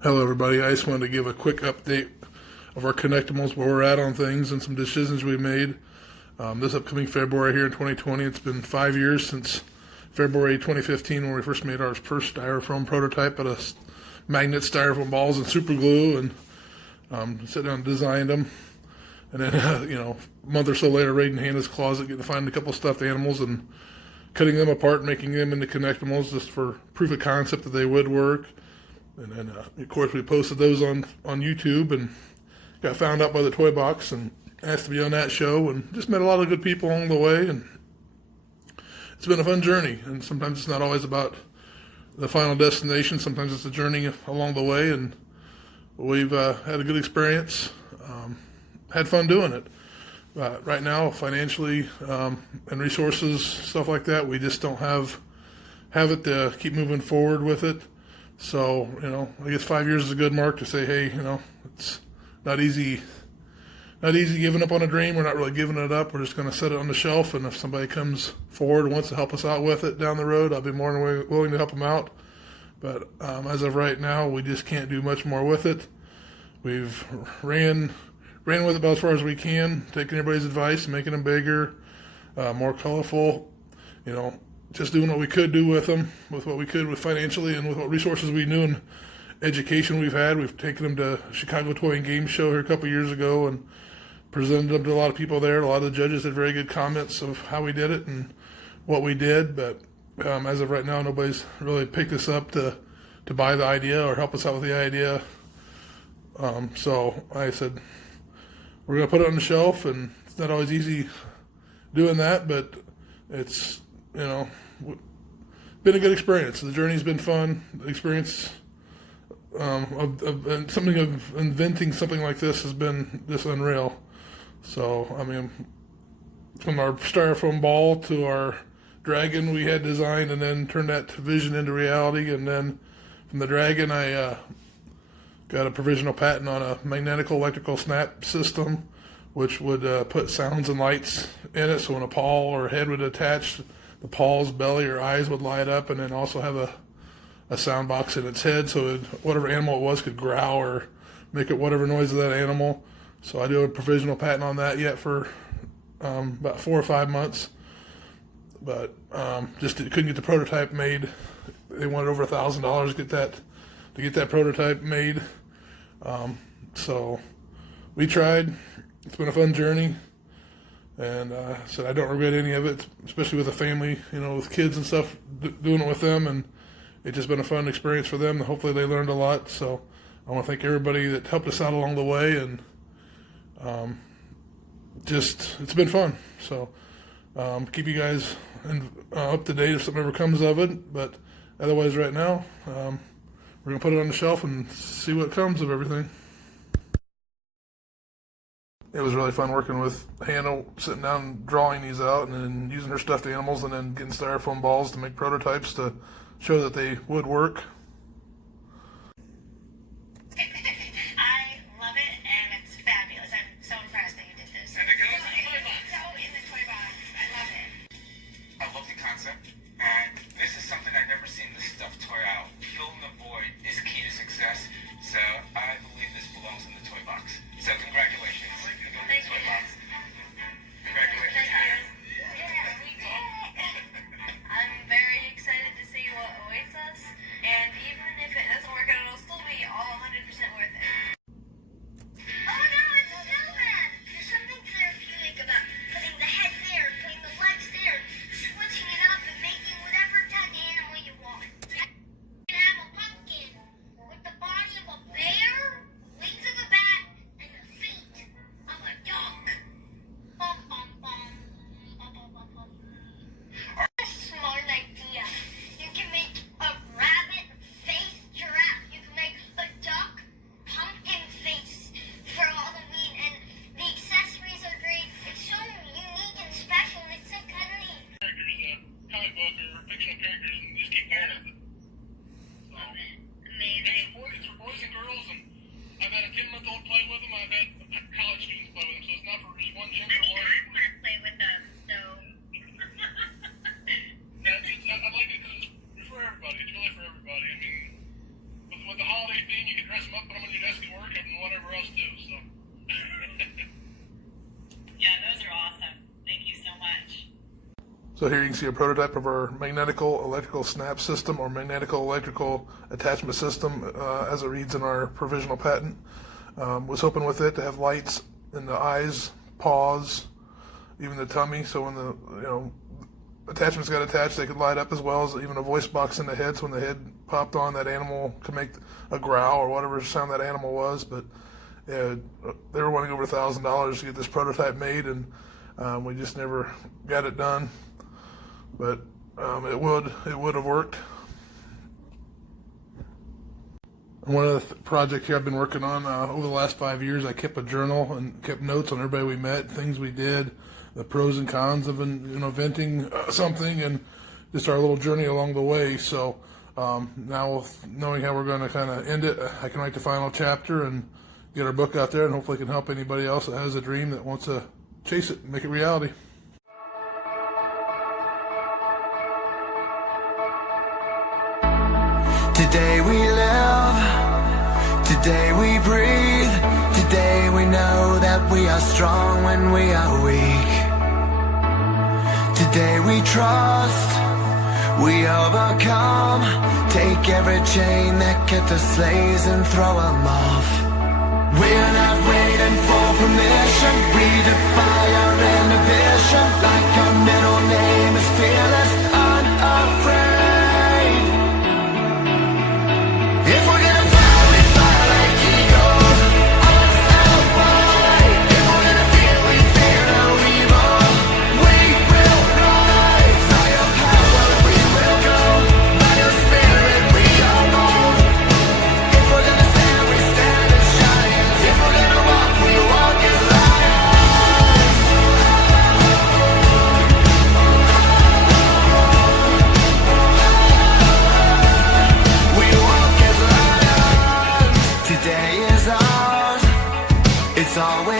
Hello, everybody. I just wanted to give a quick update of our Connectimals, where we're at on things, and some decisions we made. This upcoming February here in 2020, it's been 5 years since February 2015 when we first made our first styrofoam prototype out of magnet styrofoam balls and super glue, and sat down and designed them. And then, a month or so later, raiding Hannah's closet, getting to find a couple stuffed animals and cutting them apart, making them into Connectimals just for proof of concept that they would work. And then, of course, we posted those on YouTube and got found out by the Toy Box and asked to be on that show, and just met a lot of good people along the way. And it's been a fun journey. And sometimes it's not always about the final destination. Sometimes it's a journey along the way. And we've had a good experience, had fun doing it. Right now, financially and resources, stuff like that, we just don't have it to keep moving forward with it. So, I guess 5 years is a good mark to say, hey, it's not easy giving up on a dream. We're not really giving it up. We're just going to set it on the shelf, and if somebody comes forward and wants to help us out with it down the road, I'll be more than willing to help them out. But as of right now, we just can't do much more with it. We've ran with it about as far as we can, taking everybody's advice, making them bigger, more colorful, just doing what we could do with them, with what we could with financially and with what resources we knew and education we've had. We've taken them to Chicago Toy and Game Show here a couple years ago and presented them to a lot of people there. A lot of the judges had very good comments of how we did it and what we did, but as of right now, nobody's really picked us up to buy the idea or help us out with the idea. So I said, we're going to put it on the shelf, and it's not always easy doing that, but it's, been a good experience. The journey's been fun. The experience of inventing something like this has been just unreal. So, from our styrofoam ball to our dragon we had designed and then turned that vision into reality. And then from the dragon, I got a provisional patent on a magnetical electrical snap system, which would put sounds and lights in it. So when a paw or head would attach, the paw's belly or eyes would light up, and then also have a sound box in its head, so whatever animal it was could growl or make it whatever noise of that animal. So I do a provisional patent on that yet for about 4 or 5 months, but just couldn't get the prototype made. They wanted over $1,000 to get that prototype made. So we tried. It's been a fun journey. And said I don't regret any of it, especially with a family, with kids and stuff, doing it with them. And it's just been a fun experience for them. Hopefully they learned a lot. So I want to thank everybody that helped us out along the way. And it's been fun. So keep you guys up to date if something ever comes of it. But otherwise, right now, we're going to put it on the shelf and see what comes of everything. It was really fun working with Hannah, sitting down and drawing these out and then using her stuffed animals and then getting styrofoam balls to make prototypes to show that they would work. I love it, and it's fabulous. I'm so impressed that you did this. And it goes in the toy box. So in the toy box. I love it. I love the concept, and this is something I've never seen the stuffed toy out. Filling the void is key to success, so I believe this belongs in the toy box. So congratulations. Thank you. Toy box. Congratulations, Hannah. Yeah, we did it. I'm very excited to see what awaits us, and So here you can see a prototype of our magnetical electrical snap system, or magnetical electrical attachment system, as it reads in our provisional patent. Was hoping with it to have lights in the eyes, paws, even the tummy, so when the attachments got attached, they could light up, as well as even a voice box in the head, so when the head popped on, that animal could make a growl or whatever sound that animal was. But yeah, they were wanting over $1,000 to get this prototype made, and we just never got it done. But it would have worked. And one of the projects here I've been working on over the last 5 years, I kept a journal and kept notes on everybody we met, things we did, the pros and cons of inventing something, and just our little journey along the way. So now, knowing how we're going to kind of end it, I can write the final chapter and get our book out there, and hopefully can help anybody else that has a dream that wants to chase it and make it reality. Today we live, today we breathe, today we know that we are strong when we are weak. Today we trust, we overcome, take every chain that kept us slaves and throw them off. We're not waiting for permission, we defy our inhibition, like our middle name is fearless, unafraid. If we're gonna fly, we fly like eagles, arms out wide. If we're gonna fear, we fear no evil. We will rise, by your power we will go, by your spirit we are bold. If we're gonna stand, we stand as giants. If we're gonna walk, we walk as lions. We walk as lions. Today is ours, it's always